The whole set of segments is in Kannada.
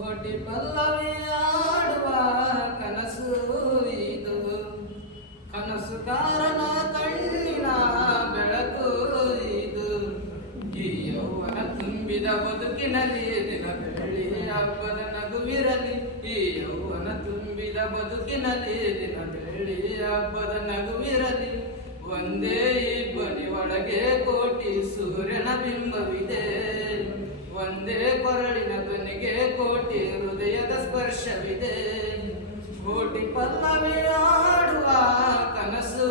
ಕೋಟಿ ಪಲ್ಲವಿ ಆಡುವ ಕನಸು ಇದು, ಕನಸುಗಾರನ ಕಣ್ಣಿನ ಬೆಳಕು ಇದು. ಈ ಯೌವನ ತುಂಬಿದ ಬದುಕಿನಲ್ಲಿ ದಿನ ಬೆಳ್ಳಿ ಹಬ್ಬದ ನಗುವಿರಲಿ. ಈ ಯೌವನ ತುಂಬಿದ ಬದುಕಿನಲ್ಲಿ ದಿನ ಬೆಳ್ಳಿ ಹಬ್ಬದ ನಗುವಿರಲಿ. ಒಂದೇ ಇಬ್ಬನಿ ಒಳಗೆ ಕೋಟಿ ಸೂರ್ಯನ ಬಿಂಬವಿದೆ. ಒಂದೇ ಕೊರಳಿನ ಧ್ವನಿಗೆ ಕೋಟಿ ಹೃದಯದ ಸ್ಪರ್ಶವಿದೆ. ಕೋಟಿ ಪಲ್ಲವಿ ಆಡುವ ಕನಸು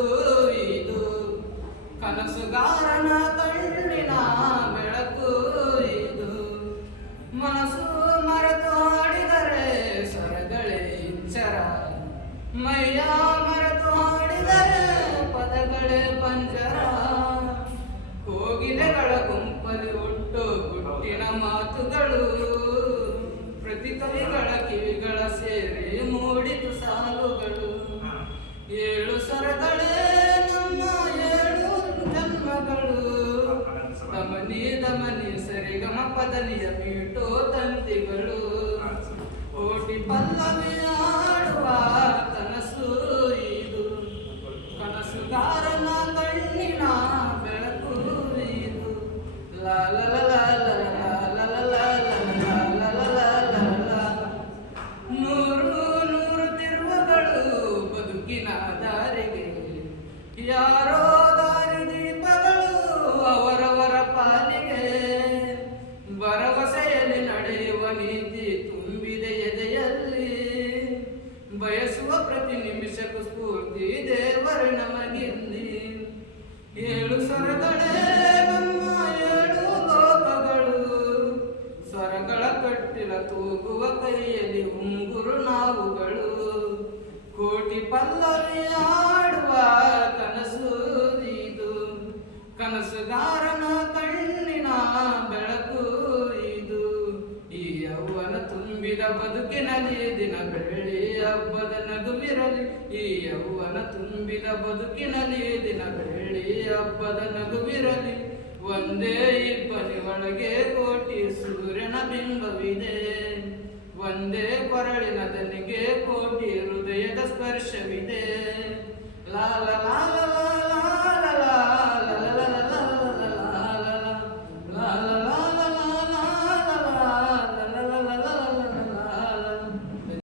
ಇದು, ಕನಸುಗಾರನ ಕಣ್ಣಿನ ಬೆಳಕು ಇದು. ಮನಸ್ಸು ಮರೆತು ಹಾಡಿದರೆ ಸ್ವರಗಳೇ ಇಂಚರ, ಮೈಯ ಮರೆತು ಹಾಡಿದರೆ ಪದಗಳೇ ಪಂಜರ. ಕೋಗಿಲೆಗಳ ಗುಂಪಲ್ಲಿ ಹುಟ್ಟು ಗುಟ್ಟಿನ ಮಾತುಗಳು, ಪ್ರತಿ ಕವಿಗಳ ಕಿವಿಗಳ ಸೇರಿ ಮೂಡಿತು ಸಾಲುಗಳು. ಏಳು ಸ್ವರಗಳೇ ನಮ್ಮ ಏಳು ಜನ್ಮಗಳು, ದಮನಿ ದಮನಿ ಸರಿಗಮ ಪದನಿಯ ಮೀಟೋ ತಂತಿಗಳು. ಕೋಟಿ ಪಲ್ಲವಿ ಆಡುವ ಕನಸು ಇದು, ಕನಸುಗಾರನ ಕಣ್ಣಿನ ಬೆಳಕು ಇದು. ಲಾ ಲಾ ಲಾ ಲಾ ಲಾ ಲಾ ಲಾ ಲಾ ಲಾ ಲಾ ಲಾ ಲಾ. ನೂರು ನೂರು ತಿರುವುಗಳು ಬದುಕಿನ ದಾರಿಗೆ, ಯಾರೋ ದಾರಿ ದೀಪಗಳು ಅವರವರ ಪಾಲಿಗೆ. ಭರವಸೆಯಲ್ಲಿ ನಡೆಯುವ ನೀತಿ ತುಂಬಿದೆ ಎದೆಯಲ್ಲಿ, ಬಯಸುವ ಪ್ರತಿ ನಿಮಿಷಕ್ಕೂ ಸ್ಫೂರ್ತಿ ದೇವರ ನಮಗಿಲ್ಲಿ. ಏಳು ಸ್ವರಗಳೇ ನಮ್ಮ ಏಳು ಲೋಕಗಳು, ಸ್ವರಗಳ ಕಟ್ಟಿಲ ತೂಗುವ ಕೈಯಲ್ಲಿ ಉಂಗುರು ನಾವುಗಳು. ಕೋಟಿ ಪಲ್ಲವಿ ಆಡುವ ಕನಸು ಇದು, ಕನಸುಗಾರನ ಕಣ್ಣಿನ ಬೆಳಕು ಇದು. ಈ ಯೌವನ ತುಂಬಿದ ಬದುಕಿನಲ್ಲಿ ದಿನ ಬೆಳ್ಳಿ ಹಬ್ಬದ ನಗುವಿರಲಿ. ಈ ಯೌವನ ತುಂಬಿದ ಬದುಕಿನಲ್ಲಿ ದಿನ ಬೆಳ್ಳಿ ಹಬ್ಬದ ನಗುವಿರಲಿ. ಒಂದೇ ಇಬ್ಬನಿ ಒಳಗೆ ಕೋಟಿ ಸೂರ್ಯನ ಬಿಂಬವಿದೆ. ಒಂದೇ ಕೊರಳಿನ ದನಿಗೆ ಕೋಟಿ ಹೃದಯದ ಸ್ಪರ್ಶವಿದೆ. ಲಾ ಲಾ ಲಾ